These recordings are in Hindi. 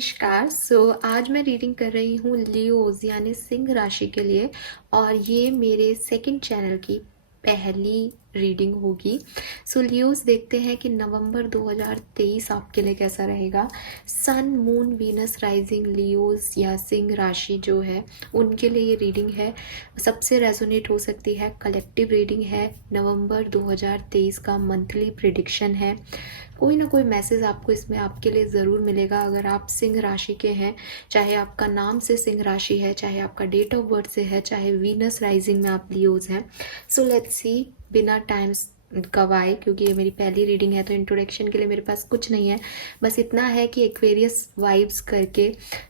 नमस्कार। आज मैं रीडिंग कर रही हूँ लियोज़ यानी सिंह राशि के लिए और ये मेरे सेकंड चैनल की पहली रीडिंग होगी। लियोज़ देखते हैं कि नवंबर 2023 आपके लिए कैसा रहेगा। Sun moon Venus rising Leos या सिंह राशि जो है उनके लिए ये रीडिंग है। सबसे रेजोनेट हो सकती है, कलेक्टिव रीडिंग है। नवंबर 2023 का मंथली प्रिडिक्शन है। कोई ना कोई मैसेज आपको इसमें आपके लिए ज़रूर मिलेगा अगर आप सिंह राशि के हैं, चाहे आपका नाम से सिंह राशि है, चाहे आपका डेट ऑफ बर्थ से है, चाहे वीनस राइजिंग में आप लियोज हैं। लेट्स सी, बिना टाइम गवाए, क्योंकि ये मेरी पहली रीडिंग है तो इंट्रोडक्शन के लिए मेरे पास कुछ नहीं है। बस इतना है कि एक्वेरियस वाइब्स करके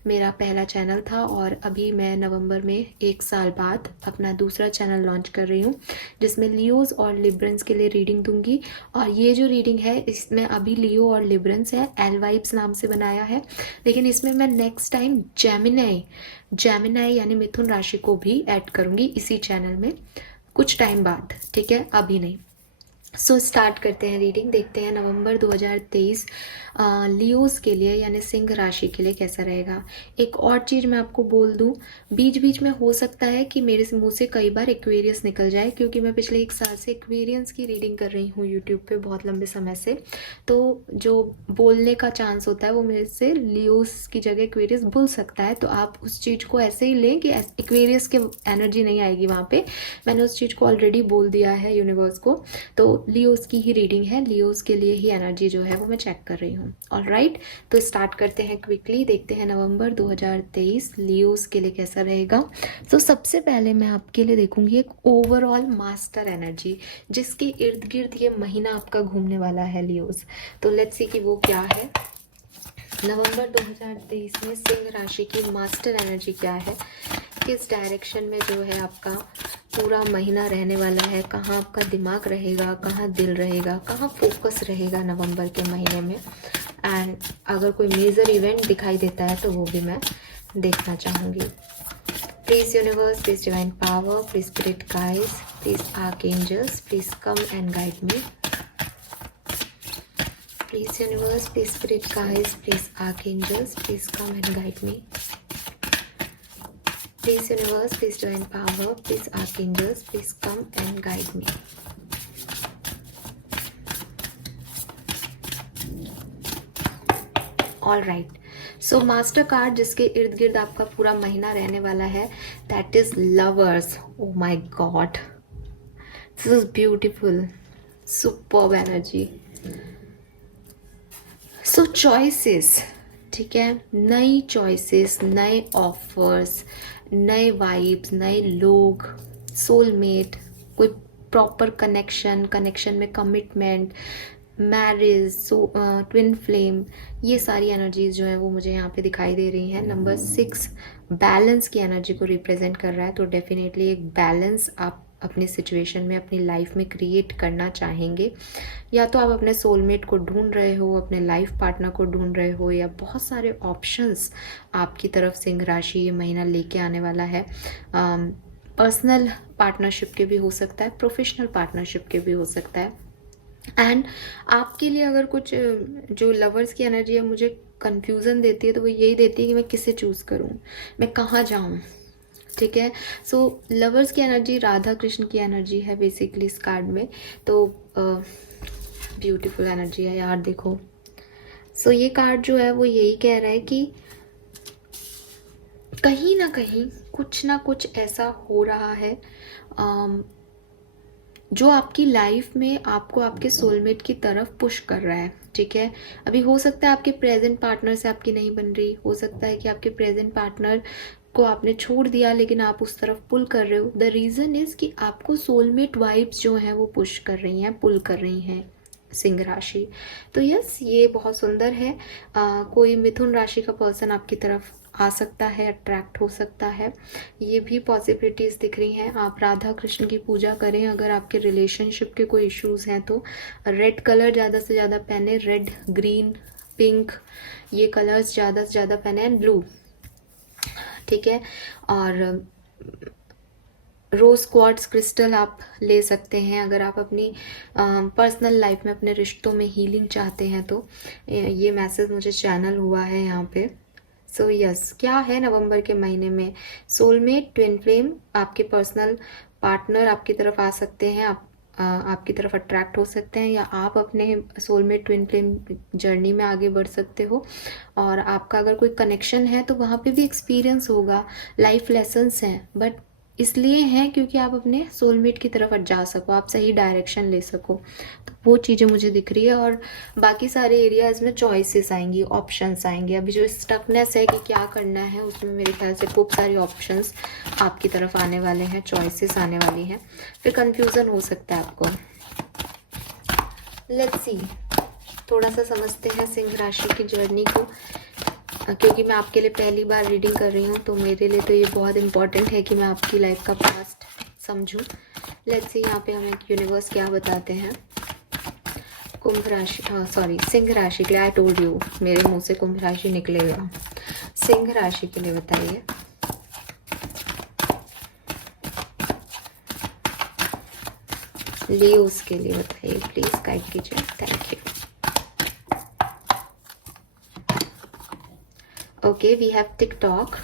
मेरा पहला चैनल था और अभी मैं नवंबर में 1 साल बाद अपना दूसरा चैनल लॉन्च कर रही हूँ जिसमें लियोज और लिब्रंस के लिए रीडिंग दूंगी। और ये जो रीडिंग है इसमें अभी लियो और लिब्रंस है, एल वाइब्स नाम से बनाया है, लेकिन इसमें मैं नेक्स्ट टाइम जेमिनाई यानी मिथुन राशि को भी ऐड करूंगी इसी चैनल में कुछ टाइम बाद। ठीक है, अभी नहीं। स्टार्ट करते हैं रीडिंग, देखते हैं नवंबर 2023 लियोस के लिए यानी सिंह राशि के लिए कैसा रहेगा। एक और चीज़ मैं आपको बोल दूं, बीच बीच में हो सकता है कि मेरे मुंह से कई बार एक्वेरियस निकल जाए, क्योंकि मैं पिछले 1 साल से एक्वेरियंस की रीडिंग कर रही हूँ यूट्यूब पे बहुत लंबे समय से। तो जो बोलने का चांस होता है वो मेरे से लियोस की जगह एक्वेरियस बोल सकता है, तो आप उस चीज़ को ऐसे ही लें कि एक्वेरियस के एनर्जी नहीं आएगी वहाँ पे। मैंने उस चीज़ को ऑलरेडी बोल दिया है यूनिवर्स को। तो लियोस की ही रीडिंग है, लियोस के लिए ही एनर्जी जो है वो मैं चेक कर रही हूँ। ऑलराइट, तो स्टार्ट करते हैं क्विकली, देखते हैं नवंबर 2023 लियोस के लिए कैसा रहेगा। सबसे पहले मैं आपके लिए देखूंगी एक ओवरऑल मास्टर एनर्जी जिसके इर्द गिर्द ये महीना आपका घूमने वाला है लियोस। तो लेट्स सी कि वो क्या है। नवंबर 2023 में सिंह राशि की मास्टर एनर्जी क्या है, किस डायरेक्शन में जो है आपका पूरा महीना रहने वाला है, कहाँ आपका दिमाग रहेगा, कहाँ दिल रहेगा, कहाँ फोकस रहेगा नवंबर के महीने में। एंड अगर कोई मेजर इवेंट दिखाई देता है तो वो भी मैं देखना चाहूँगी। Please universe, please divine power, please spirit guides, please archangels, please come and guide me. Please universe, please spirit guides, please archangels, please come and guide me. Please universe, please divine power, please archangels, please come and guide me. All right. So master card जिसके इर्द गिर्द आपका पूरा महीना रहने वाला है, that is lovers. Oh my God, this is beautiful, superb energy. Choices, ठीक है, नई चॉइसेस, नए ऑफर्स, नए वाइब्स, नए लोग, सोलमेट, कोई प्रॉपर कनेक्शन में कमिटमेंट, मैरिज, ट्विन फ्लेम, ये सारी एनर्जीज जो है वो मुझे यहाँ पे दिखाई दे रही हैं। नंबर 6 बैलेंस की एनर्जी को रिप्रेजेंट कर रहा है, तो डेफिनेटली एक बैलेंस आप अपनी सिचुएशन में, अपनी लाइफ में क्रिएट करना चाहेंगे। या तो आप अपने सोलमेट को ढूंढ रहे हो, अपने लाइफ पार्टनर को ढूंढ रहे हो, या बहुत सारे ऑप्शंस आपकी तरफ सिंह राशि ये महीना लेके आने वाला है। पर्सनल पार्टनरशिप के भी हो सकता है, प्रोफेशनल पार्टनरशिप के भी हो सकता है। एंड आपके लिए अगर कुछ जो लवर्स की एनर्जी है मुझे कंफ्यूजन देती है, तो वो यही देती है कि मैं किसे चूज़ करूँ, मैं कहाँ जाऊँ। ठीक है, लवर्स की एनर्जी राधा कृष्ण की एनर्जी है बेसिकली इस कार्ड में। तो ब्यूटीफुल एनर्जी है यार, देखो। ये कार्ड जो है वो यही कह रहा है कि कहीं ना कहीं कुछ ना कुछ ऐसा हो रहा है जो आपकी लाइफ में आपको आपके सोलमेट की तरफ पुश कर रहा है। ठीक है, अभी हो सकता है आपके प्रेजेंट पार्टनर से आपकी नहीं बन रही, हो सकता है कि आपके प्रेजेंट पार्टनर को आपने छोड़ दिया लेकिन आप उस तरफ पुल कर रहे हो। द रीज़न इज़ कि आपको सोलमेट वाइब्स जो हैं वो पुश कर रही हैं, पुल कर रही हैं सिंह राशि। तो यस, ये बहुत सुंदर है। कोई मिथुन राशि का पर्सन आपकी तरफ आ सकता है, अट्रैक्ट हो सकता है, ये भी पॉसिबिलिटीज़ दिख रही हैं। आप राधा कृष्ण की पूजा करें अगर आपके रिलेशनशिप के कोई इश्यूज हैं तो। रेड कलर ज़्यादा से ज़्यादा पहने, रेड, ग्रीन, पिंक, ये कलर्स ज़्यादा से ज़्यादा पहने, एंड ब्लू। ठीक है, और रोज क्वार्ट्ज क्रिस्टल आप ले सकते हैं अगर आप अपनी पर्सनल लाइफ में, अपने रिश्तों में हीलिंग चाहते हैं तो। ये मैसेज मुझे चैनल हुआ है यहाँ पे। सो यस, क्या है नवंबर के महीने में? सोलमेट, ट्विन फ्लेम, आपके पर्सनल पार्टनर आपकी तरफ आ सकते हैं, आपकी तरफ अट्रैक्ट हो सकते हैं, या आप अपने सोलमेट ट्विन फ्लेम जर्नी में आगे बढ़ सकते हो। और आपका अगर कोई कनेक्शन है तो वहाँ पे भी एक्सपीरियंस होगा, लाइफ लेसन्स हैं, बट इसलिए हैं क्योंकि आप अपने सोलमेट की तरफ जा सको, आप सही डायरेक्शन ले सको। तो वो चीज़ें मुझे दिख रही है। और बाकी सारे एरियाज में चॉइसेस आएंगी, ऑप्शंस आएंगे। अभी जो स्टकनेस है कि क्या करना है, उसमें मेरे ख्याल से खूब सारे ऑप्शंस आपकी तरफ आने वाले हैं, चॉइसेस आने वाली हैं। फिर कंफ्यूजन हो सकता है आपको। लेट्स सी, थोड़ा सा समझते हैं सिंह राशि की जर्नी को, क्योंकि मैं आपके लिए पहली बार रीडिंग कर रही हूँ, तो मेरे लिए तो ये बहुत इंपॉर्टेंट है कि मैं आपकी लाइफ का पास्ट समझूं। लेट्स सी यहाँ पे हमें यूनिवर्स क्या बताते हैं कुंभ राशि, सॉरी, सिंह राशि के लिए। आई टोल्ड यू, मेरे मुंह से कुंभ राशि निकलेगा। सिंह राशि के लिए बताइए। लियोस के लिए बताइए प्लीज, गाइड कीजिए, thank you. Okay, we have TikTok,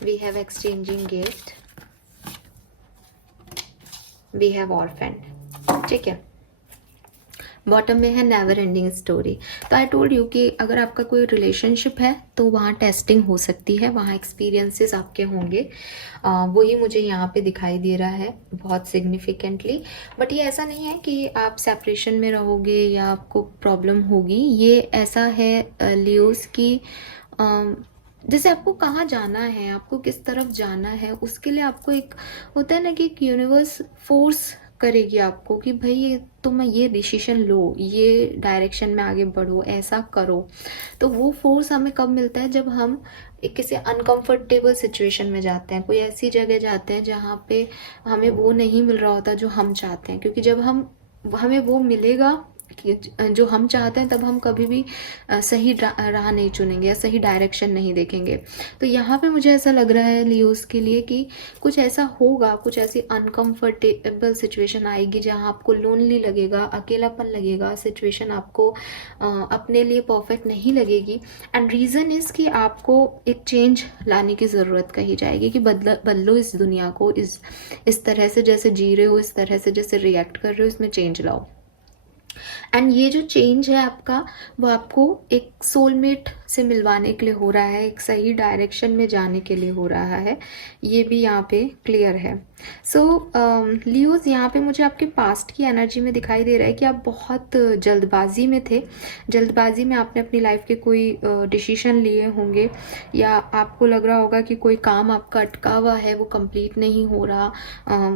we have exchanging gift, we have orphan। ठीक है, बॉटम में है नेवर एंडिंग स्टोरी। तो आई टोल्ड यू कि अगर आपका कोई रिलेशनशिप है तो वहाँ टेस्टिंग हो सकती है, वहाँ एक्सपीरियंसेस आपके होंगे। वही मुझे यहाँ पे दिखाई दे रहा है बहुत सिग्निफिकेंटली। बट ये ऐसा नहीं है कि आप सेपरेशन में रहोगे या आपको प्रॉब्लम होगी। ये ऐसा है लियोस की, जैसे आपको कहाँ जाना है, आपको किस तरफ जाना है, उसके लिए आपको एक होता है ना कि एक यूनिवर्स फोर्स करेगी आपको कि भाई ये तुम ये डिसीजन लो, ये डायरेक्शन में आगे बढ़ो, ऐसा करो। तो वो फोर्स हमें कब मिलता है? जब हम एक किसी अनकंफर्टेबल सिचुएशन में जाते हैं, कोई ऐसी जगह जाते हैं जहाँ पे हमें वो नहीं मिल रहा होता जो हम चाहते हैं। क्योंकि जब हमें वो मिलेगा कि जो हम चाहते हैं, तब हम कभी भी सही राह नहीं चुनेंगे या सही डायरेक्शन नहीं देखेंगे। तो यहाँ पे मुझे ऐसा लग रहा है लियोस के लिए कि कुछ ऐसा होगा, कुछ ऐसी अनकंफर्टेबल सिचुएशन आएगी जहाँ आपको लोनली लगेगा, अकेलापन लगेगा, सिचुएशन आपको अपने लिए परफेक्ट नहीं लगेगी। एंड रीज़न इज़ कि आपको एक चेंज लाने की ज़रूरत कही जाएगी कि बदलो इस दुनिया को, इस तरह से जैसे जी रहे हो, इस तरह से जैसे रिएक्ट कर रहे हो, इसमें चेंज लाओ। एंड ये जो चेंज है आपका, वो आपको एक सोलमेट से मिलवाने के लिए हो रहा है, एक सही डायरेक्शन में जाने के लिए हो रहा है। ये भी यहाँ पे क्लियर है। सो लियोस, यहाँ पे मुझे आपके पास्ट की एनर्जी में दिखाई दे रहा है कि आप बहुत जल्दबाजी में थे। जल्दबाजी में आपने अपनी लाइफ के कोई डिसीजन लिए होंगे, या आपको लग रहा होगा कि कोई काम आपका अटका हुआ है, वो कंप्लीट नहीं हो रहा,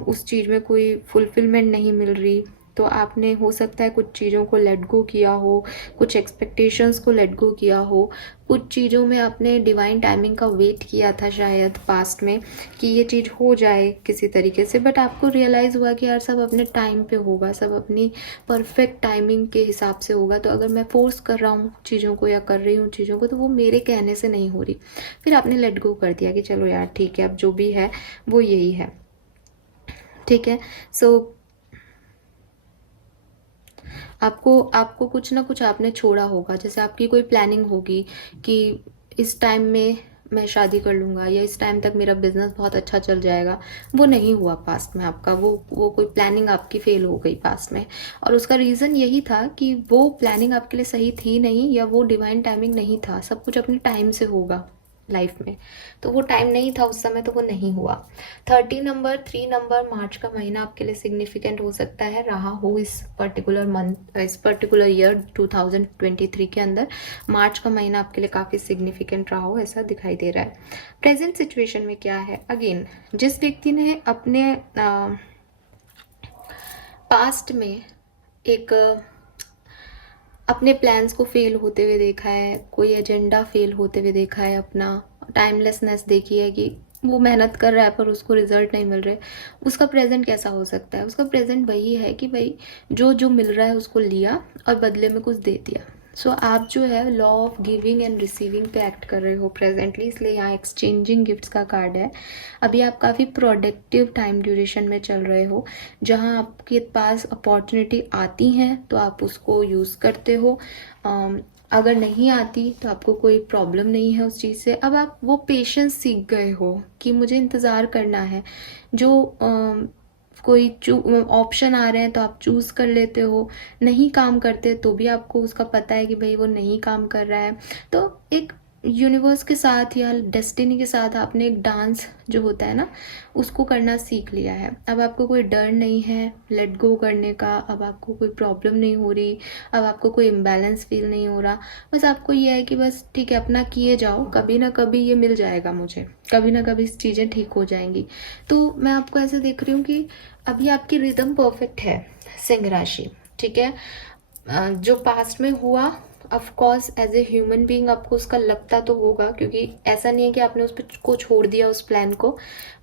उस चीज़ में कोई फुलफिलमेंट नहीं मिल रही। तो आपने हो सकता है कुछ चीज़ों को लेट गो किया हो, कुछ एक्सपेक्टेशंस को लेट गो किया हो, कुछ चीज़ों में आपने डिवाइन टाइमिंग का वेट किया था शायद पास्ट में कि ये चीज़ हो जाए किसी तरीके से। बट आपको रियलाइज़ हुआ कि यार सब अपने टाइम पे होगा, सब अपनी परफेक्ट टाइमिंग के हिसाब से होगा। तो अगर मैं फोर्स कर रहा हूँ चीज़ों को या कर रही हूँ चीज़ों को, तो वो मेरे कहने से नहीं हो रही। फिर आपने लेट गो कर दिया कि चलो यार ठीक है, अब जो भी है वो यही है। ठीक है, सो आपको कुछ ना कुछ आपने छोड़ा होगा। जैसे आपकी कोई प्लानिंग होगी कि इस टाइम में मैं शादी कर लूँगा, या इस टाइम तक मेरा बिजनेस बहुत अच्छा चल जाएगा। वो नहीं हुआ पास्ट में आपका, वो कोई प्लानिंग आपकी फेल हो गई पास्ट में। और उसका रीज़न यही था कि वो प्लानिंग आपके लिए सही थी नहीं, या वो डिवाइन टाइमिंग नहीं था। सब कुछ अपने टाइम से होगा लाइफ में, तो वो टाइम नहीं था उस समय, तो वो नहीं हुआ। 3 नंबर मार्च का महीना आपके लिए सिग्निफिकेंट हो सकता है, रहा हो इस पर्टिकुलर मंथ, इस पर्टिकुलर ईयर 2023 के अंदर। मार्च का महीना आपके लिए काफ़ी सिग्निफिकेंट रहा हो, ऐसा दिखाई दे रहा है। प्रेजेंट सिचुएशन में क्या है? अगेन, जिस व्यक्ति ने अपने पास्ट में एक अपने प्लान्स को फेल होते हुए देखा है, कोई एजेंडा फेल होते हुए देखा है, अपना टाइमलेसनेस देखी है कि वो मेहनत कर रहा है पर उसको रिजल्ट नहीं मिल रहे, उसका प्रेजेंट कैसा हो सकता है? उसका प्रेजेंट वही है कि भाई जो जो मिल रहा है उसको लिया और बदले में कुछ दे दिया। आप जो है law of giving and receiving पे एक्ट कर रहे हो प्रेजेंटली, इसलिए यहाँ एक्सचेंजिंग गिफ्ट्स का कार्ड है। अभी आप काफ़ी प्रोडक्टिव टाइम ड्यूरेशन में चल रहे हो, जहाँ आपके पास अपॉर्चुनिटी आती हैं तो आप उसको यूज़ करते हो, अगर नहीं आती तो आपको कोई प्रॉब्लम नहीं है उस चीज़ से। अब आप वो पेशेंस सीख गए हो कि मुझे इंतज़ार करना है। जो कोई ऑप्शन आ रहे हैं तो आप चूज़ कर लेते हो, नहीं काम करते तो भी आपको उसका पता है कि भाई वो नहीं काम कर रहा है। तो एक यूनिवर्स के साथ या डेस्टिनी के साथ आपने एक डांस जो होता है ना, उसको करना सीख लिया है। अब आपको कोई डर नहीं है लेट गो करने का, अब आपको कोई प्रॉब्लम नहीं हो रही, अब आपको कोई इम्बैलेंस फील नहीं हो रहा। बस आपको ये है कि बस ठीक है अपना किए जाओ, कभी ना कभी ये मिल जाएगा मुझे, कभी ना कभी चीज़ें ठीक हो जाएंगी। तो मैं आपको ऐसे देख रही हूँ कि अभी आपकी रिदम परफेक्ट है सिंह राशि, ठीक है। जो पास्ट में हुआ of course as a human being आपको उसका लगता तो होगा, क्योंकि ऐसा नहीं है कि आपने उस पर को छोड़ दिया उस प्लान को,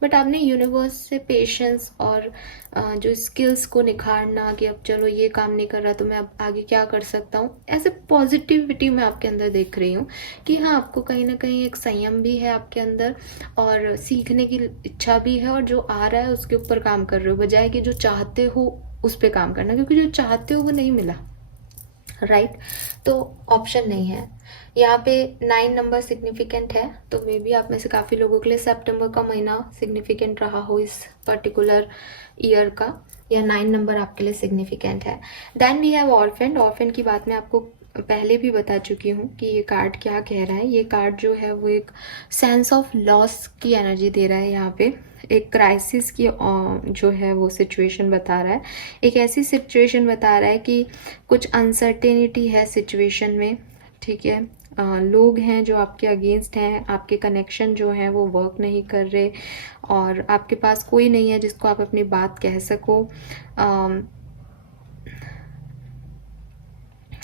बट आपने यूनिवर्स से पेशेंस और जो स्किल्स को निखारना कि अब चलो ये काम नहीं कर रहा तो मैं अब आगे क्या कर सकता हूँ, ऐसे पॉजिटिविटी मैं आपके अंदर देख रही हूँ कि हाँ आपको कहीं ना कहीं एक संयम भी है आपके अंदर और सीखने की इच्छा भी है, और जो आ रहा है उसके ऊपर काम कर रहे हो बजाय कि जो चाहते हो उस पर काम करना, क्योंकि जो चाहते हो वो नहीं मिला, राइट। तो ऑप्शन नहीं है यहाँ पे। 9 नंबर सिग्निफिकेंट है, तो मे बी आप में से काफ़ी लोगों के लिए सितंबर का महीना सिग्निफिकेंट रहा हो इस पर्टिकुलर ईयर का, या 9 नंबर आपके लिए सिग्निफिकेंट है। Then we have orphan. Orphan की बात मैं आपको पहले भी बता चुकी हूँ कि ये कार्ड क्या कह रहा है। ये कार्ड जो है वो एक सेंस ऑफ लॉस की एनर्जी दे रहा है यहाँ पे, एक क्राइसिस की जो है वो सिचुएशन बता रहा है, एक ऐसी सिचुएशन बता रहा है कि कुछ अनसर्टेनिटी है सिचुएशन में, ठीक है। लोग हैं जो आपके अगेंस्ट हैं, आपके कनेक्शन जो हैं वो वर्क नहीं कर रहे, और आपके पास कोई नहीं है जिसको आप अपनी बात कह सको।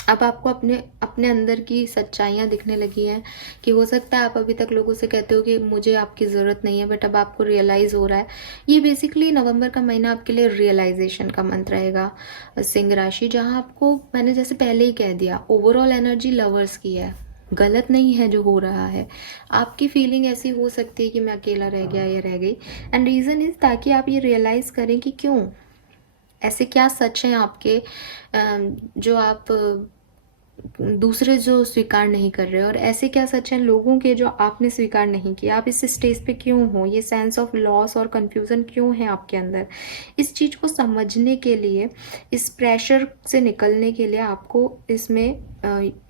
अब आपको अपने अपने अंदर की सच्चाइयाँ दिखने लगी हैं कि हो सकता है आप अभी तक लोगों से कहते हो कि मुझे आपकी ज़रूरत नहीं है, बट अब आपको रियलाइज़ हो रहा है। ये बेसिकली नवंबर का महीना आपके लिए रियलाइजेशन का मंथ रहेगा सिंह राशि, जहाँ आपको मैंने जैसे पहले ही कह दिया ओवरऑल एनर्जी लवर्स की है, गलत नहीं है जो हो रहा है। आपकी फीलिंग ऐसी हो सकती है कि मैं अकेला रह गया या रह गई, एंड रीज़न इज़ ताकि आप ये रियलाइज़ करें कि क्यों ऐसे, क्या सच हैं आपके जो आप दूसरे जो स्वीकार नहीं कर रहे, और ऐसे क्या सच हैं लोगों के जो आपने स्वीकार नहीं किया। आप इस स्टेज पे क्यों हो, ये सेंस ऑफ लॉस और कंफ्यूजन क्यों है आपके अंदर। इस चीज़ को समझने के लिए, इस प्रेशर से निकलने के लिए आपको इसमें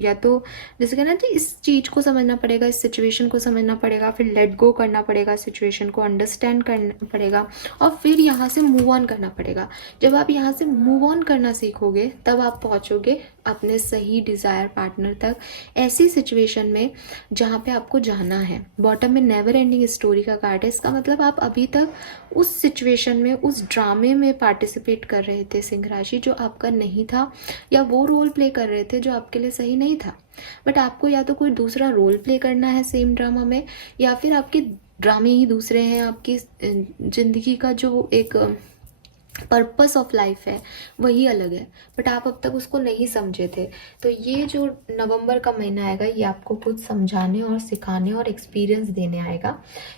या तो जैसे कहना कि इस चीज़ को समझना पड़ेगा, इस सिचुएशन को समझना पड़ेगा, फिर लेट गो करना पड़ेगा, सिचुएशन को अंडरस्टैंड करना पड़ेगा, और फिर यहाँ से मूव ऑन करना पड़ेगा। जब आप यहाँ से मूव ऑन करना सीखोगे तब आप पहुँचोगे अपने सही डिज़ायर पार्टनर तक, ऐसी सिचुएशन में जहाँ पे आपको जाना है। बॉटम में नेवर एंडिंग स्टोरी का कार्ड है, इसका मतलब आप अभी तक उस सिचुएशन में, उस ड्रामे में पार्टिसिपेट कर रहे थे सिंह राशि जो आपका नहीं था, या वो रोल प्ले कर रहे थे जो आपके लिए सही नहीं था। बट आपको या तो कोई दूसरा रोल प्ले करना है सेम ड्रामा में, या फिर आपके ड्रामे ही दूसरे हैं, आपकी ज़िंदगी का जो एक पर्पस ऑफ लाइफ है वही अलग है, बट आप अब तक उसको नहीं समझे थे। तो ये जो नवंबर का महीना आएगा ये आपको कुछ समझाने और सिखाने और एक्सपीरियंस देने आएगा।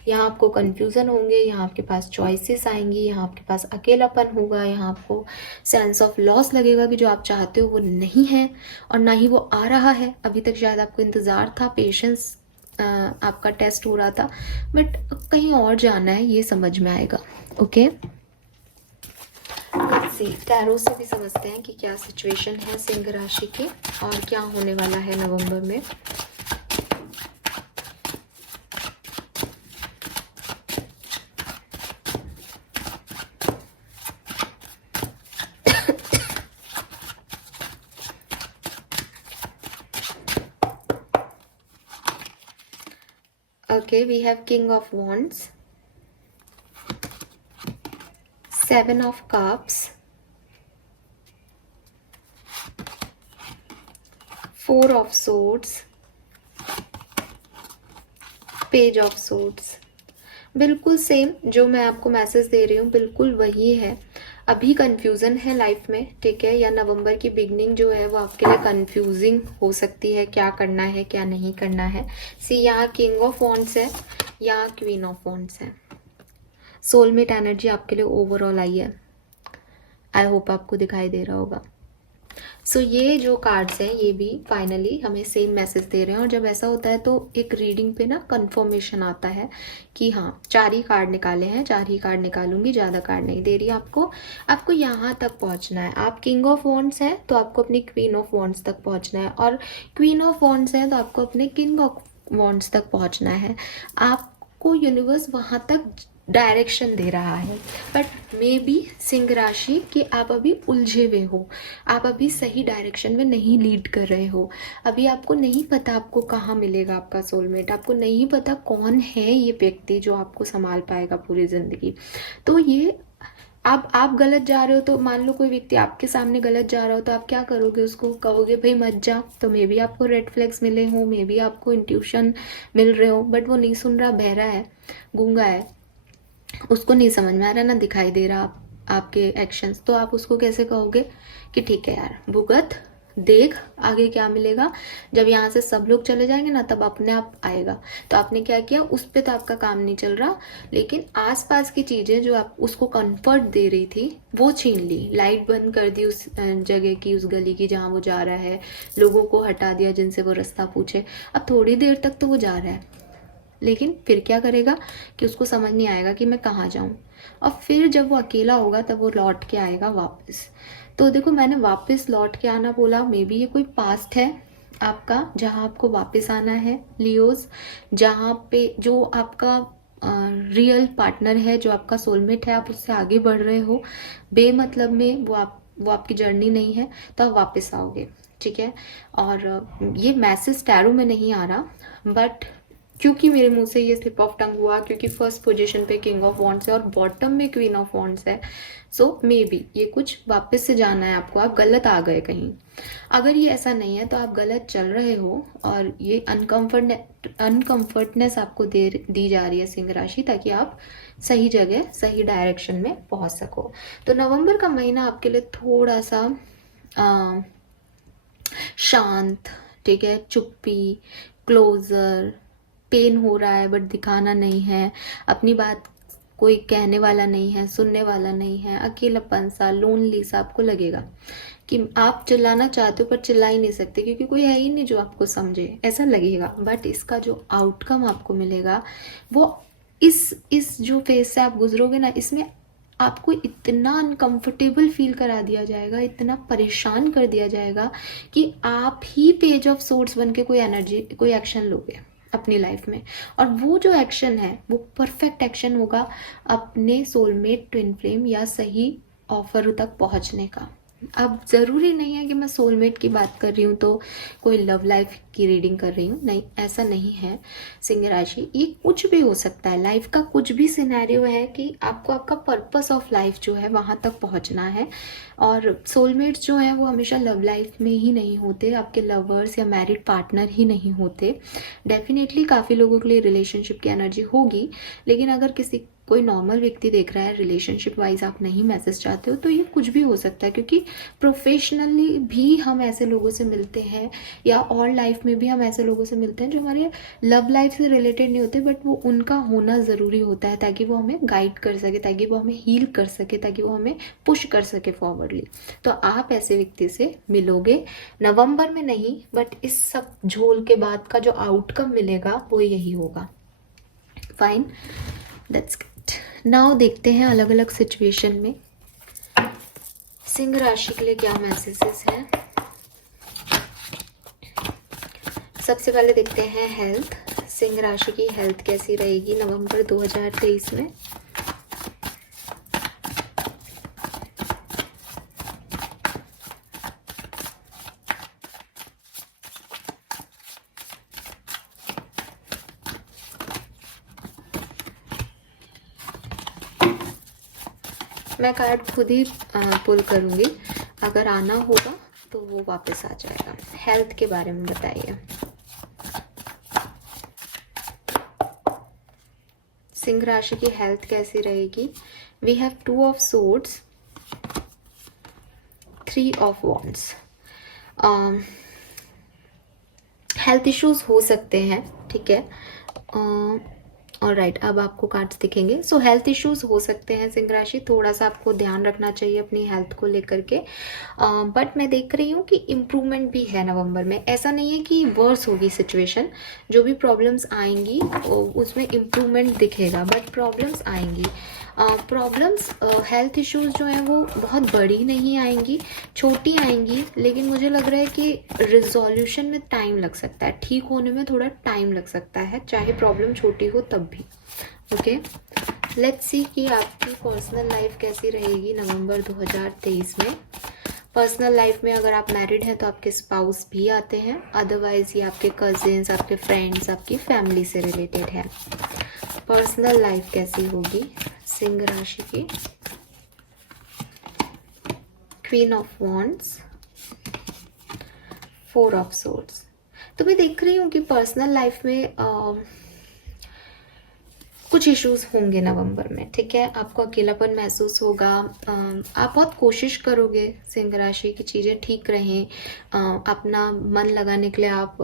यहाँ आपको कन्फ्यूज़न होंगे, यहाँ आपके पास चॉइसेस आएंगी, यहाँ आपके पास अकेलापन होगा, यहाँ आपको सेंस ऑफ लॉस लगेगा कि जो आप चाहते हो वो नहीं है और ना ही वो आ रहा है। अभी तक शायद आपको इंतज़ार था, पेशेंस आपका टेस्ट हो रहा था, बट कहीं और जाना है, ये समझ में आएगा। ओके, टैरो से भी समझते हैं कि क्या सिचुएशन है सिंह राशि की और क्या होने वाला है नवंबर में। Okay, we have King of Wands, 7 of Cups, 4 of Swords, Page of Swords। बिल्कुल सेम जो मैं आपको मैसेज दे रही हूँ बिल्कुल वही है। अभी कंफ्यूजन है लाइफ में, ठीक है, या नवंबर की बिगनिंग जो है वो आपके लिए कंफ्यूजिंग हो सकती है, क्या करना है क्या नहीं करना है। सी यहाँ किंग ऑफ वॉन्ड्स है या क्वीन ऑफ वॉन्ड्स है। सोलमेट एनर्जी आपके लिए ओवरऑल आई है। आई होप आपको दिखाई दे रहा होगा। सो ये जो कार्ड्स हैं ये भी फाइनली हमें सेम मैसेज दे रहे हैं। और जब ऐसा होता है तो एक रीडिंग पे ना कंफर्मेशन आता है कि हाँ 4 ही कार्ड निकाले हैं, 4 ही कार्ड निकालूंगी, ज़्यादा कार्ड नहीं दे रही आपको। आपको यहाँ तक पहुँचना है। आप किंग ऑफ वॉन्ड्स हैं तो आपको अपनी क्वीन ऑफ वॉन्ड्स तक पहुँचना है, और क्वीन ऑफ वॉन्ड्स हैं तो आपको अपने किंग ऑफ वॉन्ड्स तक पहुँचना है। आपको यूनिवर्स वहाँ तक डायरेक्शन दे रहा है, बट मे बी सिंह राशि कि आप अभी उलझे हुए हो, आप अभी सही डायरेक्शन में नहीं लीड कर रहे हो। अभी आपको नहीं पता आपको कहाँ मिलेगा आपका सोलमेट, आपको नहीं पता कौन है ये व्यक्ति जो आपको संभाल पाएगा पूरी ज़िंदगी। तो ये आप गलत जा रहे हो तो मान लो कोई व्यक्ति आपके सामने गलत जा रहा हो तो आप क्या करोगे, उसको कहोगे भाई मत जा। तो मे बी आपको रेड फ्लैग्स मिले हो, मे बी आपको इंट्यूशन मिल रहे हो, बट वो नहीं सुन रहा, बहरा है, गूंगा है, उसको नहीं समझ में आ रहा, ना दिखाई दे रहा आपके एक्शंस। तो आप उसको कैसे कहोगे कि ठीक है यार भुगत, देख आगे क्या मिलेगा। जब यहाँ से सब लोग चले जाएंगे ना तब अपने आप आएगा। तो आपने क्या किया, उस पर तो आपका काम नहीं चल रहा, लेकिन आसपास की चीज़ें जो आप उसको कंफर्ट दे रही थी वो छीन ली। लाइट बंद कर दी उस जगह की, उस गली की जहाँ वो जा रहा है, लोगों को हटा दिया जिनसे वो रास्ता पूछे। अब थोड़ी देर तक तो वो जा रहा है, लेकिन फिर क्या करेगा कि उसको समझ नहीं आएगा कि मैं कहाँ जाऊँ। और फिर जब वो अकेला होगा तब वो लौट के आएगा वापस। तो देखो मैंने वापस लौट के आना बोला, मे बी ये कोई पास्ट है आपका जहाँ आपको वापस आना है लियोस, जहाँ पे जो आपका रियल पार्टनर है, जो आपका सोलमेट है, आप उससे आगे बढ़ रहे हो बेमतलब में, वो आपकी जर्नी नहीं है, तो आप वापस आओगे, ठीक है। और ये मैसेज टैरो में नहीं आ रहा, बट क्योंकि मेरे मुंह से ये स्लिप ऑफ टंग हुआ, क्योंकि फर्स्ट पोजीशन पे किंग ऑफ वॉन्ड्स है और बॉटम में क्वीन ऑफ वॉन्ड्स है, सो मे बी ये कुछ वापस से जाना है आपको, आप गलत आ गए कहीं। अगर ये ऐसा नहीं है तो आप गलत चल रहे हो और ये अनकम्फर्टनेस आपको दी जा रही है सिंह राशि, ताकि आप सही जगह सही डायरेक्शन में पहुंच सको। तो नवंबर का महीना आपके लिए थोड़ा सा शांत, ठीक है, चुप्पी, क्लोजर, पेन हो रहा है बट दिखाना नहीं है, अपनी बात कोई कहने वाला नहीं है, सुनने वाला नहीं है, अकेलापन सा, लोनली सा आपको लगेगा कि आप चिल्लाना चाहते हो पर चिल्ला ही नहीं सकते क्योंकि कोई है ही नहीं जो आपको समझे, ऐसा लगेगा। बट इसका जो आउटकम आपको मिलेगा वो इस जो फेज से आप गुजरोगे ना, इसमें आपको इतना अनकंफर्टेबल फील करा दिया जाएगा, इतना परेशान कर दिया जाएगा कि आप ही पेज ऑफ सोर्ड्स बन के कोई एक्शन लोगे अपनी लाइफ में। और वो जो एक्शन है वो परफेक्ट एक्शन होगा अपने सोलमेट, ट्विन फ्लेम या सही ऑफर तक पहुंचने का। अब ज़रूरी नहीं है कि मैं सोलमेट की बात कर रही हूँ तो कोई लव लाइफ की रीडिंग कर रही हूँ, नहीं, ऐसा नहीं है सिंह राशि। ये कुछ भी हो सकता है, लाइफ का कुछ भी सिनेरियो है कि आपको आपका पर्पस ऑफ लाइफ जो है वहाँ तक पहुँचना है। और सोलमेट्स जो हैं वो हमेशा लव लाइफ में ही नहीं होते, आपके लवर्स या मैरिड पार्टनर ही नहीं होते। डेफिनेटली काफ़ी लोगों के लिए रिलेशनशिप की एनर्जी होगी, लेकिन अगर कोई नॉर्मल व्यक्ति देख रहा है, रिलेशनशिप वाइज आप नहीं मैसेज चाहते हो, तो ये कुछ भी हो सकता है। क्योंकि प्रोफेशनली भी हम ऐसे लोगों से मिलते हैं या और लाइफ में भी हम ऐसे लोगों से मिलते हैं जो हमारे लव लाइफ से रिलेटेड नहीं होते, बट वो उनका होना ज़रूरी होता है ताकि वो हमें गाइड कर सके, ताकि वो हमें हील कर सके, ताकि वो हमें पुश कर सके फॉरवर्डली। तो आप ऐसे व्यक्ति से मिलोगे नवंबर में नहीं, बट इस सब झोल के बाद का जो आउटकम मिलेगा वो यही होगा। Fine, that's good. नाउ देखते हैं अलग अलग सिचुएशन में सिंह राशि के लिए क्या मैसेजेस हैं। सबसे पहले देखते हैं हेल्थ। सिंह राशि की हेल्थ कैसी रहेगी नवंबर 2023 में। मैं कार्ड खुद ही पुल करूंगी, अगर आना होगा तो वो वापस आ जाएगा। हेल्थ के बारे में बताइए सिंह राशि की हेल्थ कैसी रहेगी। We have 2 of swords, 3 of wands, health issues हो सकते हैं, ठीक है। और राइट, अब आपको कार्ड्स दिखेंगे। सो हेल्थ इश्यूज हो सकते हैं सिंह राशि, थोड़ा सा आपको ध्यान रखना चाहिए अपनी हेल्थ को लेकर के। बट मैं देख रही हूँ कि इम्प्रूवमेंट भी है नवंबर में। ऐसा नहीं है कि वर्स होगी सिचुएशन, जो भी प्रॉब्लम्स आएंगी उसमें इम्प्रूवमेंट दिखेगा, बट प्रॉब्लम्स आएंगी। प्रॉब्लम्स हेल्थ इश्यूज जो हैं वो बहुत बड़ी नहीं आएंगी, छोटी आएंगी, लेकिन मुझे लग रहा है कि रिजोल्यूशन में टाइम लग सकता है, ठीक होने में थोड़ा टाइम लग सकता है, चाहे प्रॉब्लम छोटी हो तब भी। ओके, लेट्स सी कि आपकी पर्सनल लाइफ कैसी रहेगी नवंबर 2023 में। पर्सनल लाइफ में अगर आप मैरिड हैं तो आपके स्पाउस भी आते हैं, अदरवाइज ये आपके कजिन्स, आपके फ्रेंड्स, आपकी फैमिली से रिलेटेड है। पर्सनल लाइफ कैसी होगी सिंह राशि की। Queen of wands, 4 of swords. तो मैं देख रही हूँ कि पर्सनल लाइफ में कुछ इश्यूज होंगे नवंबर में, ठीक है। आपको अकेलापन महसूस होगा। आप बहुत कोशिश करोगे सिंह राशि की चीज़ें ठीक रहें। अपना मन लगाने के लिए आप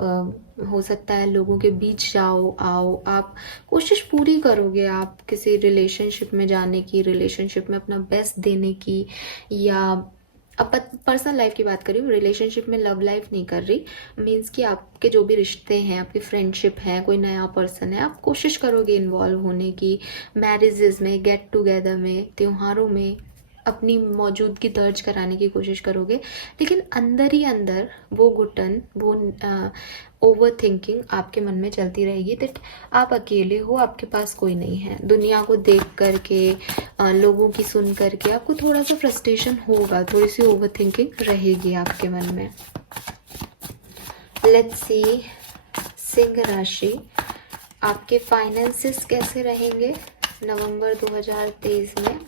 हो सकता है लोगों के बीच जाओ आओ, आप कोशिश पूरी करोगे आप किसी रिलेशनशिप में जाने की, रिलेशनशिप में अपना बेस्ट देने की। या अब पर्सनल लाइफ की बात कर रही हूँ, रिलेशनशिप में, लव लाइफ नहीं कर रही। मीन्स कि आपके जो भी रिश्ते हैं, आपकी फ्रेंडशिप है, कोई नया पर्सन है, आप कोशिश करोगे इन्वॉल्व होने की, मैरिजेस में, गेट टुगेदर में, त्योहारों में अपनी मौजूदगी दर्ज कराने की कोशिश करोगे। लेकिन अंदर ही अंदर वो घुटन, वो ओवर थिंकिंग आपके मन में चलती रहेगी दैट आप अकेले हो, आपके पास कोई नहीं है। दुनिया को देख करके, लोगों की सुन करके आपको थोड़ा सा फ्रस्ट्रेशन होगा, थोड़ी सी ओवर थिंकिंग रहेगी आपके मन में। लेट्स सी सिंह राशि, आपके फाइनेंसेस कैसे रहेंगे नवंबर 2023 में।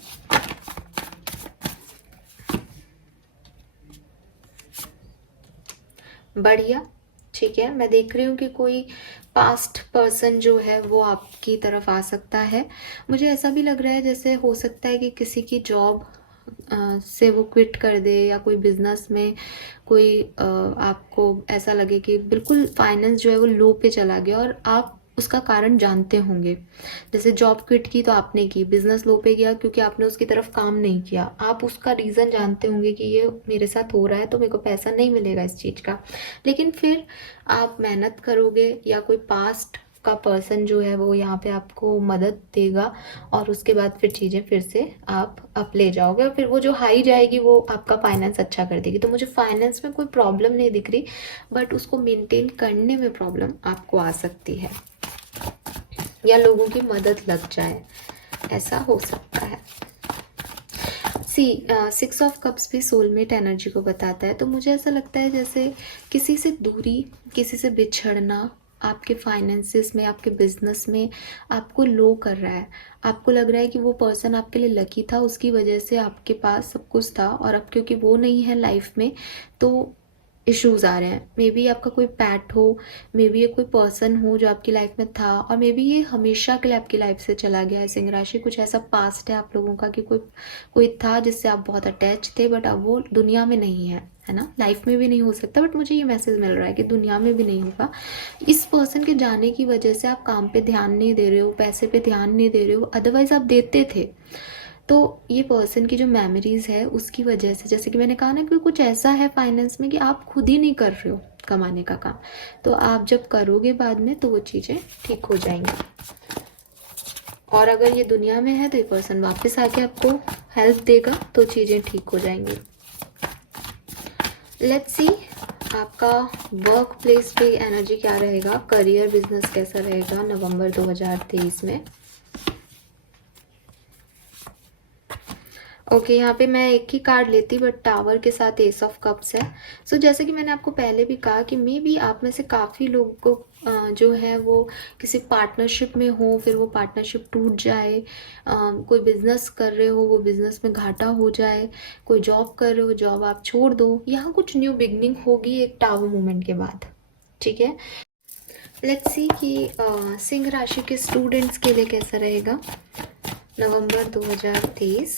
बढ़िया, ठीक है। मैं देख रही हूँ कि कोई पास्ट पर्सन जो है वो आपकी तरफ आ सकता है। मुझे ऐसा भी लग रहा है जैसे हो सकता है कि किसी की जॉब से वो क्विट कर दे, या कोई बिजनेस में कोई आपको ऐसा लगे कि बिल्कुल फाइनेंस जो है वो लो पे चला गया और आप उसका कारण जानते होंगे। जैसे जॉब क्विट की तो आपने की, बिजनेस लो पे गया क्योंकि आपने उसकी तरफ काम नहीं किया, आप उसका रीज़न जानते होंगे कि ये मेरे साथ हो रहा है तो मेरे को पैसा नहीं मिलेगा इस चीज़ का। लेकिन फिर आप मेहनत करोगे या कोई पास्ट का पर्सन जो है वो यहाँ पे आपको मदद देगा और उसके बाद फिर चीज़ें फिर से आप अप ले जाओगे और फिर वो जो हाई जाएगी वो आपका फाइनेंस अच्छा कर देगी। तो मुझे फाइनेंस में कोई प्रॉब्लम नहीं दिख रही, बट उसको मेंटेन करने में प्रॉब्लम आपको आ सकती है, या लोगों की मदद लग जाए, ऐसा हो सकता है। 6 ऑफ कप्स भी सोलमेट एनर्जी को बताता है। तो मुझे ऐसा लगता है जैसे किसी से दूरी, किसी से बिछड़ना आपके फाइनेंसेस में, आपके बिजनेस में आपको लो कर रहा है। आपको लग रहा है कि वो पर्सन आपके लिए लकी था, उसकी वजह से आपके पास सब कुछ था, और अब क्योंकि वो नहीं है लाइफ में तो इश्यूज़ आ रहे हैं। मे बी आपका कोई पैट हो, मे बी ये कोई पर्सन हो जो आपकी लाइफ में था, और मे बी ये हमेशा के लिए आपकी लाइफ से चला गया है सिंह राशि। कुछ ऐसा पास्ट है आप लोगों का कि कोई था जिससे आप बहुत अटैच थे, बट अब वो दुनिया में नहीं है ना। लाइफ में भी नहीं हो सकता, बट मुझे ये मैसेज मिल रहा है कि दुनिया में भी नहीं होगा। इस पर्सन के जाने की वजह से आप काम पे ध्यान नहीं दे रहे हो, पैसे पे ध्यान नहीं दे रहे हो, अदरवाइज आप देते थे। तो ये पर्सन की जो मेमोरीज है उसकी वजह से, जैसे कि मैंने कहा ना कि कुछ ऐसा है फाइनेंस में कि आप खुद ही नहीं कर रहे हो कमाने का काम, तो आप जब करोगे बाद में तो वो चीज़ें ठीक हो जाएंगी। और अगर ये दुनिया में है तो ये पर्सन वापस आके आपको हेल्प देगा तो चीज़ें ठीक हो जाएंगी। लेट्स सी आपका वर्क प्लेस पे एनर्जी क्या रहेगा, करियर बिजनेस कैसा रहेगा नवंबर 2023 में। ओके, यहाँ पे मैं एक ही कार्ड लेती, बट टावर के साथ एस ऑफ कप्स है। सो जैसे कि मैंने आपको पहले भी कहा कि मे बी आप में से काफ़ी लोगों को जो है वो किसी पार्टनरशिप में हो, फिर वो पार्टनरशिप टूट जाए। कोई बिजनेस कर रहे हो, वो बिजनेस में घाटा हो जाए। कोई जॉब कर रहे हो, जॉब आप छोड़ दो। यहाँ कुछ न्यू बिगनिंग होगी एक टावर मूवमेंट के बाद, ठीक है। लेट्स सी कि सिंह राशि के स्टूडेंट्स के लिए कैसा रहेगा नवंबर 2023।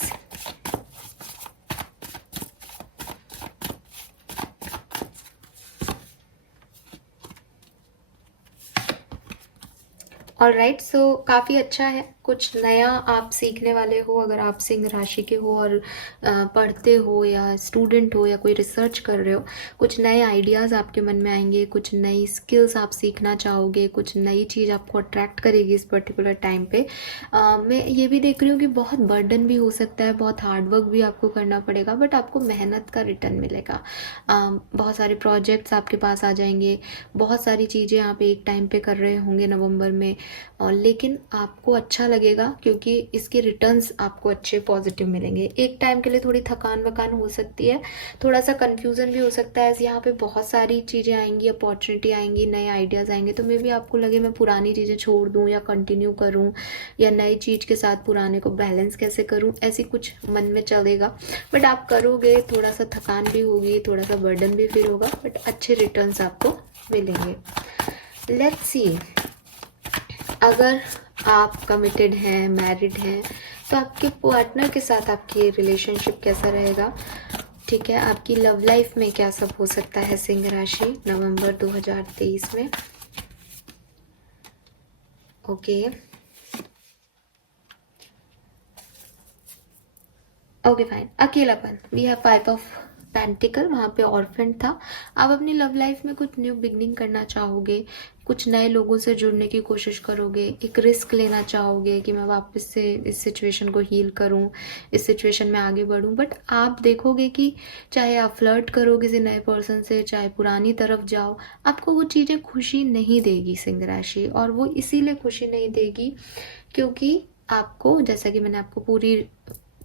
ऑलराइट, सो काफ़ी अच्छा है, कुछ नया आप सीखने वाले हो अगर आप सिंह राशि के हो और पढ़ते हो या स्टूडेंट हो या कोई रिसर्च कर रहे हो। कुछ नए आइडियाज़ आपके मन में आएंगे, कुछ नई स्किल्स आप सीखना चाहोगे, कुछ नई चीज़ आपको अट्रैक्ट करेगी इस पर्टिकुलर टाइम पे। मैं ये भी देख रही हूँ कि बहुत बर्डन भी हो सकता है, बहुत हार्डवर्क भी आपको करना पड़ेगा, बट आपको मेहनत का रिटर्न मिलेगा। बहुत सारे प्रोजेक्ट्स आपके पास आ जाएंगे, बहुत सारी चीज़ें आप एक टाइम पे कर रहे होंगे नवंबर में, और लेकिन आपको अच्छा लगेगा क्योंकि इसके रिटर्न्स आपको अच्छे पॉजिटिव मिलेंगे। एक टाइम के लिए थोड़ी थकान वकान हो सकती है, थोड़ा सा कन्फ्यूज़न भी हो सकता है, यहाँ पे बहुत सारी चीज़ें आएंगी, अपॉर्चुनिटी आएंगी, नए आइडियाज़ आएंगे, तो मे भी आपको लगे मैं पुरानी चीज़ें छोड़ दूँ या कंटिन्यू करूँ या नई चीज़ के साथ पुराने को बैलेंस कैसे करूँ, ऐसी कुछ मन में चलेगा। बट आप करोगे, थोड़ा सा थकान भी होगी, थोड़ा सा बर्डन भी फील होगा, बट अच्छे रिटर्न्स आपको मिलेंगे। लेट्स सी, अगर आप कमिटेड हैं, मैरिड हैं, तो आपके पार्टनर के साथ आपकी रिलेशनशिप कैसा रहेगा, ठीक है। आपकी लव लाइफ में क्या सब हो सकता है सिंह राशि नवंबर 2023 में। ओके ओके फाइन, अकेलापन, वी हैव 5 ऑफ पेंटिकल, वहाँ पे ऑर्फन था। आप अपनी लव लाइफ में कुछ न्यू बिगनिंग करना चाहोगे, कुछ नए लोगों से जुड़ने की कोशिश करोगे, एक रिस्क लेना चाहोगे कि मैं वापस से इस सिचुएशन को हील करूं, इस सिचुएशन में आगे बढ़ूं। बट आप देखोगे कि चाहे आप फ्लर्ट करो किसी नए पर्सन से, चाहे पुरानी तरफ जाओ, आपको वो चीज़ें खुशी नहीं देगी सिंह राशि। और वो इसीलिए खुशी नहीं देगी क्योंकि आपको, जैसा कि मैंने आपको पूरी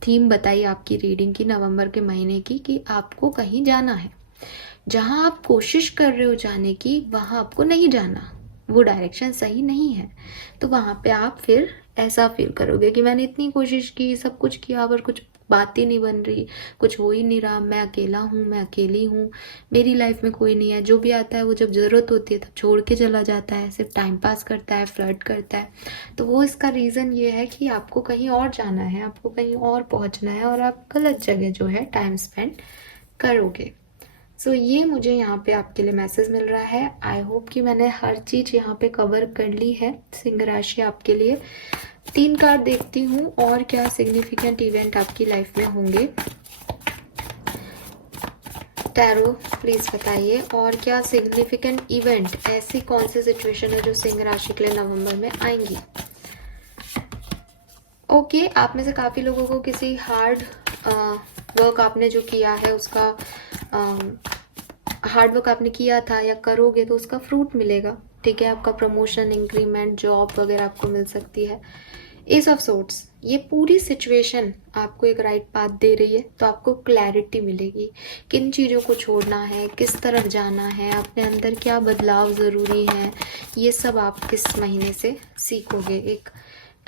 थीम बताई आपकी रीडिंग की नवंबर के महीने की, कि आपको कहीं जाना है, जहां आप कोशिश कर रहे हो जाने की वहां आपको नहीं जाना, वो डायरेक्शन सही नहीं है। तो वहां पे आप फिर ऐसा फील करोगे कि मैंने इतनी कोशिश की, सब कुछ किया, पर कुछ बात ही नहीं बन रही, कुछ हो ही नहीं रहा, मैं अकेला हूँ, मैं अकेली हूँ, मेरी लाइफ में कोई नहीं है। जो भी आता है वो जब ज़रूरत होती है तब छोड़ के चला जाता है, सिर्फ टाइम पास करता है, फ्लर्ट करता है। तो वो इसका रीज़न ये है कि आपको कहीं और जाना है, आपको कहीं और पहुँचना है, और आप गलत जगह जो है टाइम स्पेंड करोगे। सो ये मुझे यहाँ पे आपके लिए मैसेज मिल रहा है। आई होप कि मैंने हर चीज़ यहाँ पे कवर कर ली है सिंह राशि आपके लिए। 3 कार्ड देखती हूँ, और क्या सिग्निफिकेंट इवेंट आपकी लाइफ में होंगे। टैरो प्लीज बताइए, और क्या सिग्निफिकेंट इवेंट, ऐसी कौन सी सिचुएशन है जो सिंह राशि के लिए नवंबर में आएंगी। ओके, आप में से काफ़ी लोगों को किसी हार्ड वर्क आपने जो किया है उसका, हार्ड वर्क आपने किया था या करोगे तो उसका फ्रूट मिलेगा, ठीक है। आपका प्रमोशन, इंक्रीमेंट, जॉब वगैरह आपको मिल सकती है। एस ऑफ सोर्ट्स, ये पूरी सिचुएशन आपको एक राइट पाथ दे रही है, तो आपको क्लैरिटी मिलेगी किन चीज़ों को छोड़ना है, किस तरफ जाना है, अपने अंदर क्या बदलाव ज़रूरी है, ये सब आप इस महीने से सीखोगे, एक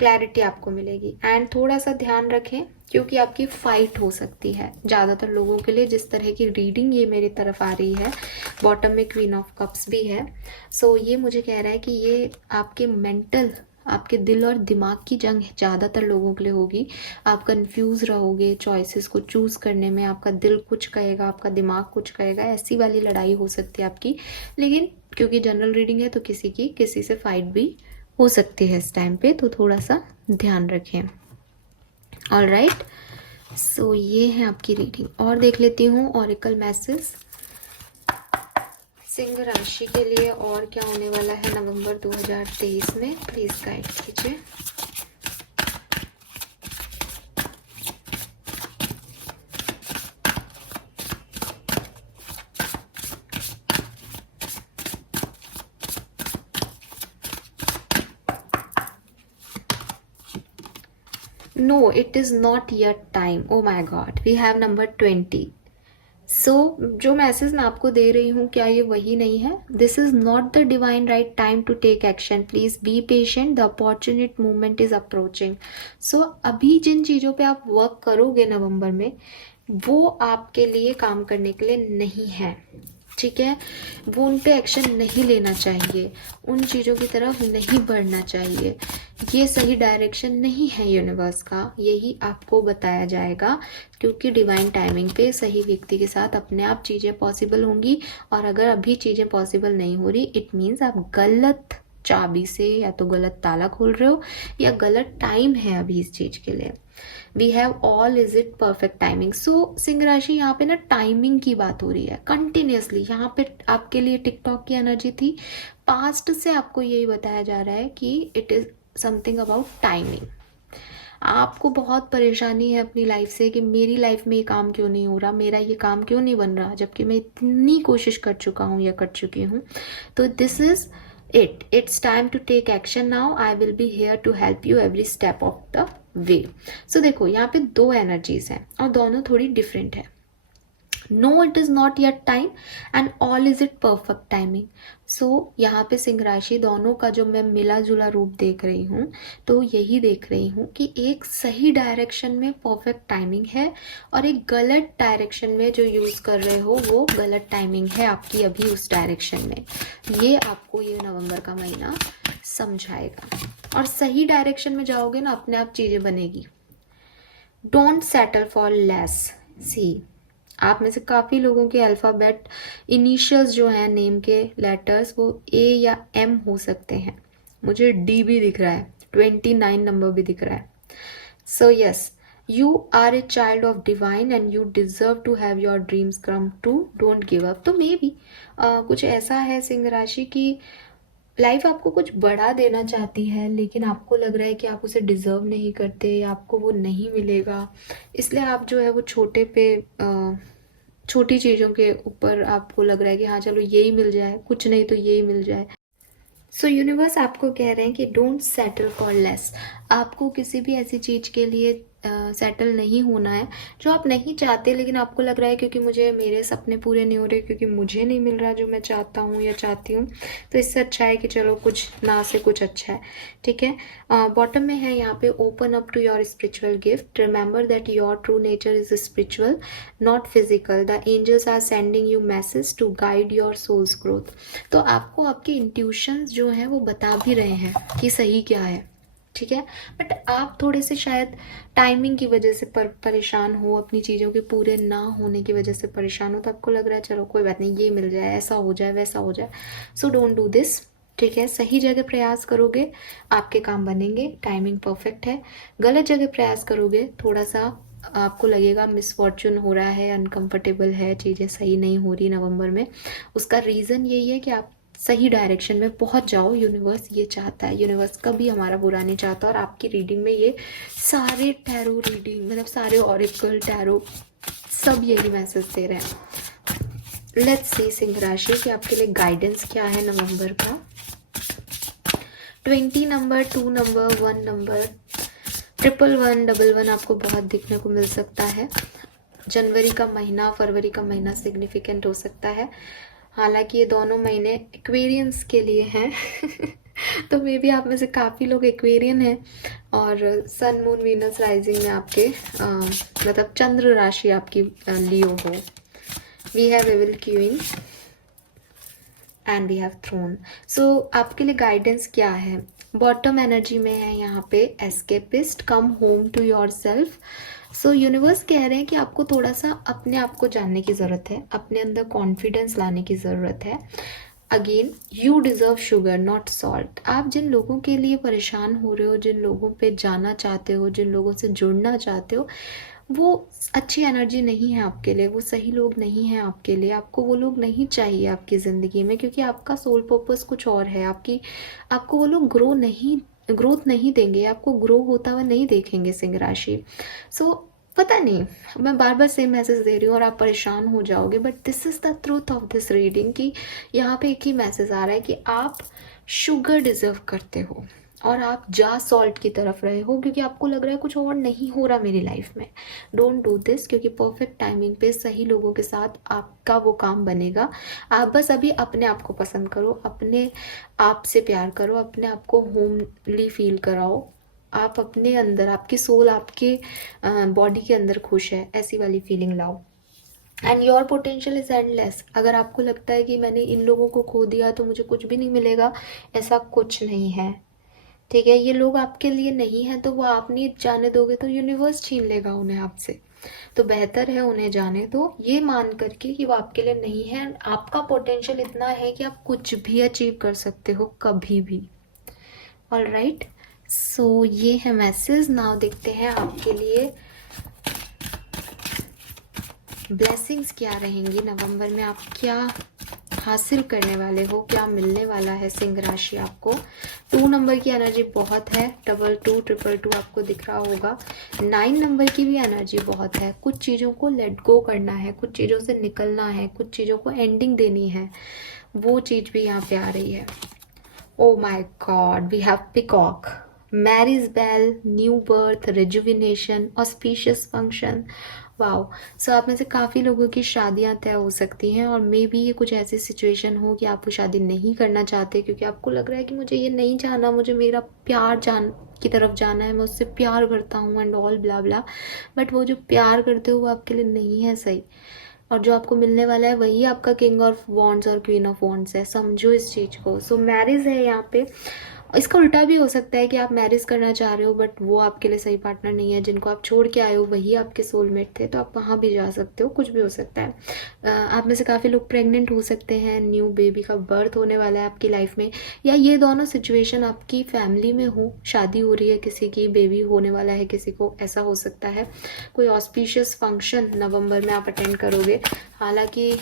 क्लैरिटी आपको मिलेगी। एंड थोड़ा सा ध्यान रखें क्योंकि आपकी फाइट हो सकती है ज़्यादातर लोगों के लिए। जिस तरह की रीडिंग ये मेरी तरफ आ रही है, बॉटम में क्वीन ऑफ कप्स भी है, सो ये मुझे कह रहा है कि ये आपके मेंटल, आपके दिल और दिमाग की जंग ज़्यादातर लोगों के लिए होगी। आप कंफ्यूज रहोगे चॉइसेस को चूज़ करने में, आपका दिल कुछ कहेगा, आपका दिमाग कुछ कहेगा, ऐसी वाली लड़ाई हो सकती है आपकी। लेकिन क्योंकि जनरल रीडिंग है तो किसी की किसी से फाइट भी हो सकती है इस टाइम पे, तो थोड़ा सा ध्यान रखें। ऑल राइट, सो ये है आपकी रीडिंग। और देख लेती हूँ ऑरिकल मैसेज सिंह राशि के लिए, और क्या होने वाला है नवंबर 2023 में, प्लीज गाइड कीजिए। No, it is not yet time. Oh my God, we have number 20. सो जो मैसेज मैं आपको दे रही हूँ, क्या ये वही नहीं है? This is not the divine right time to take action, please be patient, the opportunity movement is approaching. So अभी जिन चीज़ों पे आप वर्क करोगे नवंबर में, वो आपके लिए काम करने के लिए नहीं है, ठीक है। वो उन पे एक्शन नहीं लेना चाहिए, उन चीज़ों की तरफ नहीं बढ़ना चाहिए, ये सही डायरेक्शन नहीं है यूनिवर्स का, यही आपको बताया जाएगा। क्योंकि डिवाइन टाइमिंग पे सही व्यक्ति के साथ अपने आप चीज़ें पॉसिबल होंगी, और अगर अभी चीज़ें पॉसिबल नहीं हो रही, इट मीन्स आप गलत चाबी से, या तो गलत ताला खोल रहे हो, या गलत टाइम है अभी इस चीज के लिए। We have all is it perfect timing. So सिंह राशि यहाँ पे ना टाइमिंग की बात हो रही है कंटिन्यूसली। यहाँ पे आपके लिए टिकटॉक की एनर्जी थी, पास्ट से आपको यही बताया जा रहा है कि it is something about timing. आपको बहुत परेशानी है अपनी लाइफ से कि मेरी लाइफ में ये काम क्यों नहीं हो रहा, मेरा ये काम क्यों नहीं बन रहा, जबकि मैं इतनी कोशिश कर चुका हूँ या कर चुकी हूँ। तो this is it's time to take action now. I will be here to help you every step of the way. So देखो यहाँ पे दो एनर्जीज हैं और दोनों थोड़ी डिफरेंट है। No it is not yet time and all is it perfect timing. So यहाँ पे सिंह राशि दोनों का जो मैं मिला जुला रूप देख रही हूँ, तो यही देख रही हूँ कि एक सही डायरेक्शन में परफेक्ट टाइमिंग है और एक गलत डायरेक्शन में जो यूज कर रहे हो वो गलत टाइमिंग है आपकी अभी उस डायरेक्शन में। ये आपको ये नवंबर का महीना समझाएगा, और सही डायरेक्शन में जाओगे ना अपने आप चीजें बनेगी। Don't settle for less. See, आप में से काफ़ी लोगों के अल्फ़ाबेट इनिशियल्स जो हैं नेम के लेटर्स वो ए या एम हो सकते हैं। मुझे डी भी दिख रहा है, 29 नंबर भी दिख रहा है। So yes, you are a child of divine and you deserve to have your dreams come true. Don't give up. तो मे बी कुछ ऐसा है सिंह राशि की लाइफ आपको कुछ बड़ा देना चाहती है, लेकिन आपको लग रहा है कि आप उसे डिजर्व नहीं करते या आपको वो नहीं मिलेगा, इसलिए आप जो है वो छोटी चीज़ों के ऊपर आपको लग रहा है कि हाँ चलो यही मिल जाए, कुछ नहीं तो यही मिल जाए। सो यूनिवर्स आपको कह रहे हैं कि डोंट सेटल फॉर लेस। आपको किसी भी ऐसी चीज़ के लिए सेटल नहीं होना है जो आप नहीं चाहते, लेकिन आपको लग रहा है क्योंकि मुझे मेरे सपने पूरे नहीं हो रहे, क्योंकि मुझे नहीं मिल रहा जो मैं चाहता हूँ या चाहती हूँ, तो इससे अच्छा है कि चलो कुछ ना से कुछ अच्छा है। ठीक है, बॉटम में है यहाँ पे open up to your spiritual gift, remember that your true nature is spiritual not physical, the angels are sending you message to guide your soul's growth. तो आपको आपके इंट्यूशंस जो हैं वो बता भी रहे हैं कि सही क्या है। ठीक है, बट आप थोड़े से शायद टाइमिंग की वजह से परेशान हो, अपनी चीज़ों के पूरे ना होने की वजह से परेशान हो, तो आपको लग रहा है चलो कोई बात नहीं, ये मिल जाए, ऐसा हो जाए, वैसा हो जाए। So don't do this. ठीक है, सही जगह प्रयास करोगे आपके काम बनेंगे, टाइमिंग परफेक्ट है। गलत जगह प्रयास करोगे थोड़ा सा आपको लगेगा मिसफॉर्चून हो रहा है, अनकंफर्टेबल है, चीज़ें सही नहीं हो रही नवंबर में। उसका रीज़न यही है कि आप सही डायरेक्शन में पहुंच जाओ। यूनिवर्स ये चाहता है, यूनिवर्स कभी हमारा बुरा नहीं चाहता। और आपकी रीडिंग में ये सारे टैरो रीडिंग, मतलब सारे ऑरिकल टैरो सब यही मैसेज दे रहे हैं। लेट्स सी सिंह राशि कि आपके लिए गाइडेंस क्या है नवंबर का। 20 नंबर, 2 नंबर, 1 नंबर, 1111 आपको बहुत दिखने को मिल सकता है। जनवरी का महीना, फरवरी का महीना सिग्निफिकेंट हो सकता है, हालांकि ये दोनों महीने एक्वेरियंस के लिए हैं तो मे बी आप में से काफ़ी लोग एक्वेरियन हैं और सन मून वीनस राइजिंग में आपके मतलब चंद्र राशि आपकी लियो हो। We have evil queen and we have throne. So आपके लिए गाइडेंस क्या है? बॉटम एनर्जी में है यहाँ पे escapist, come home to yourself. So universe कह रहे हैं कि आपको थोड़ा सा अपने आप को जानने की ज़रूरत है, अपने अंदर कॉन्फिडेंस लाने की ज़रूरत है। Again, you deserve sugar not salt. आप जिन लोगों के लिए परेशान हो रहे हो, जिन लोगों पे जाना चाहते हो, जिन लोगों से जुड़ना चाहते हो, वो अच्छी एनर्जी नहीं है आपके लिए, वो सही लोग नहीं हैं आपके लिए। आपको वो लोग नहीं चाहिए आपकी ज़िंदगी में, क्योंकि आपका सोल पर्पस कुछ और है। आपको वो लोग ग्रोथ नहीं देंगे, आपको ग्रो होता हुआ नहीं देखेंगे सिंह राशि। सो पता नहीं, मैं बार बार सेम मैसेज दे रही हूँ और आप परेशान हो जाओगे, but this is the truth of this reading कि यहाँ पे एक ही मैसेज आ रहा है कि आप शुगर डिजर्व करते हो और आप जा सॉल्ट की तरफ रहे हो, क्योंकि आपको लग रहा है कुछ और नहीं हो रहा मेरी लाइफ में। डोंट डू दिस, क्योंकि परफेक्ट टाइमिंग पे सही लोगों के साथ आपका वो काम बनेगा। आप बस अभी अपने आप को पसंद करो, अपने आप से प्यार करो, अपने आप को होमली फील कराओ। आप अपने अंदर, आपकी सोल आपके बॉडी के अंदर खुश है, ऐसी वाली फीलिंग लाओ। And your potential is endless. अगर आपको लगता है कि मैंने इन लोगों को खो दिया तो मुझे कुछ भी नहीं मिलेगा, ऐसा कुछ नहीं है। ठीक है, ये लोग आपके लिए नहीं है तो वो आप नहीं जाने दोगे तो यूनिवर्स छीन लेगा उन्हें आपसे। तो बेहतर है उन्हें जाने दो, ये मान करके कि वो आपके लिए नहीं है। आपका पोटेंशियल इतना है कि आप कुछ भी अचीव कर सकते हो कभी भी। ऑल राइट, सो ये है मैसेज। नाउ देखते हैं आपके लिए ब्लेसिंग्स क्या रहेंगी नवंबर में, आप क्या हासिल करने वाले हो, क्या मिलने वाला है सिंह राशि आपको। 2 नंबर की एनर्जी बहुत है, 22 222 आपको दिख रहा होगा। 9 नंबर की भी एनर्जी बहुत है, कुछ चीज़ों को लेट गो करना है, कुछ चीज़ों से निकलना है, कुछ चीज़ों को एंडिंग देनी है, वो चीज़ भी यहाँ पे आ रही है। Oh my god, we have peacock, marriage bell, new birth, rejuvenation, auspicious function. Wow, so आप में से काफ़ी लोगों की शादियां तय हो सकती हैं, और मे बी ये कुछ ऐसी सिचुएशन हो कि आप वो शादी नहीं करना चाहते क्योंकि आपको लग रहा है कि मुझे ये नहीं जाना, मुझे मेरा प्यार जान की तरफ जाना है, मैं उससे प्यार करता हूँ and all blah blah, but वो जो प्यार करते हो वो आपके लिए नहीं है सही, और जो आपको मिलने वाला है वही आपका किंग ऑफ वॉन्ड्स और क्वीन ऑफ वॉन्ड्स है, समझो इस चीज़ को। सो मैरिज है यहाँ पे। इसका उल्टा भी हो सकता है कि आप मैरिज करना चाह रहे हो बट वो आपके लिए सही पार्टनर नहीं है, जिनको आप छोड़ के आए हो वही आपके सोलमेट थे, तो आप वहाँ भी जा सकते हो, कुछ भी हो सकता है। आप में से काफ़ी लोग प्रेग्नेंट हो सकते हैं, न्यू बेबी का बर्थ होने वाला है आपकी लाइफ में, या ये दोनों सिचुएशन आपकी फैमिली में हो, शादी हो रही है किसी की, बेबी होने वाला है किसी को, ऐसा हो सकता है। कोई ऑस्पिशियस फंक्शन नवंबर में आप अटेंड करोगे, हालांकि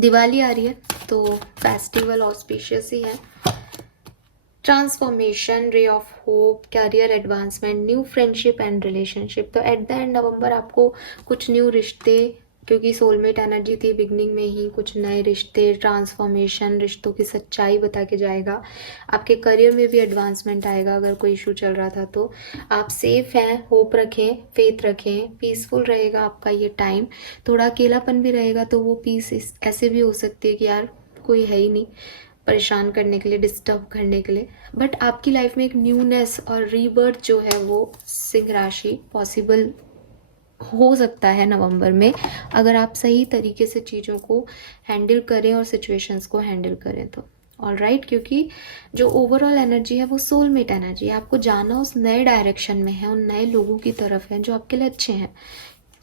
दिवाली आ रही है तो फेस्टिवल ऑस्पिशियस ही है। Transformation, ray of hope, career advancement, new friendship and relationship. तो एट द एंड नवंबर आपको कुछ न्यू रिश्ते, क्योंकि सोलमेट एनर्जी थी बिगनिंग में ही, कुछ नए रिश्ते, ट्रांसफॉर्मेशन, रिश्तों की सच्चाई बता के जाएगा। आपके करियर में भी एडवांसमेंट आएगा, अगर कोई इशू चल रहा था तो आप सेफ हैं, होप रखें, फेथ रखें, पीसफुल रहेगा आपका ये टाइम। थोड़ा अकेलापन भी रहेगा तो वो पीस ऐसे भी हो सकती है कि यार कोई है ही नहीं परेशान करने के लिए, डिस्टर्ब करने के लिए, बट आपकी लाइफ में एक न्यूनेस और रीबर्थ जो है वो सिंह राशि पॉसिबल हो सकता है नवंबर में, अगर आप सही तरीके से चीज़ों को हैंडल करें और सिचुएशंस को हैंडल करें तो। ऑल राइट, क्योंकि जो ओवरऑल एनर्जी है वो सोलमेट एनर्जी है, आपको जाना उस नए डायरेक्शन में है, उन नए लोगों की तरफ है जो आपके लिए अच्छे हैं।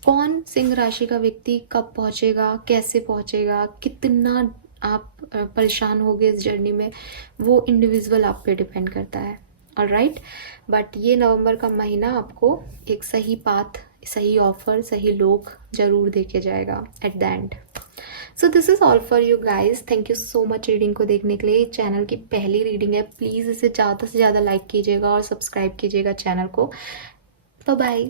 कौन सिंह राशि का व्यक्ति कब पहुंचेगा, कैसे पहुंचेगा, कितना आप परेशान होगे इस जर्नी में, वो इंडिविजुअल आप पे डिपेंड करता है। ऑल राइट, बट ये नवंबर का महीना आपको एक सही पाथ, सही ऑफर, सही लोग जरूर देके जाएगा eight the and. So this is all for you guys, thank you so much reading को देखने के लिए। चैनल की पहली रीडिंग है, प्लीज़ इसे ज़्यादा से ज़्यादा लाइक कीजिएगा और सब्सक्राइब कीजिएगा चैनल को। Bye bye.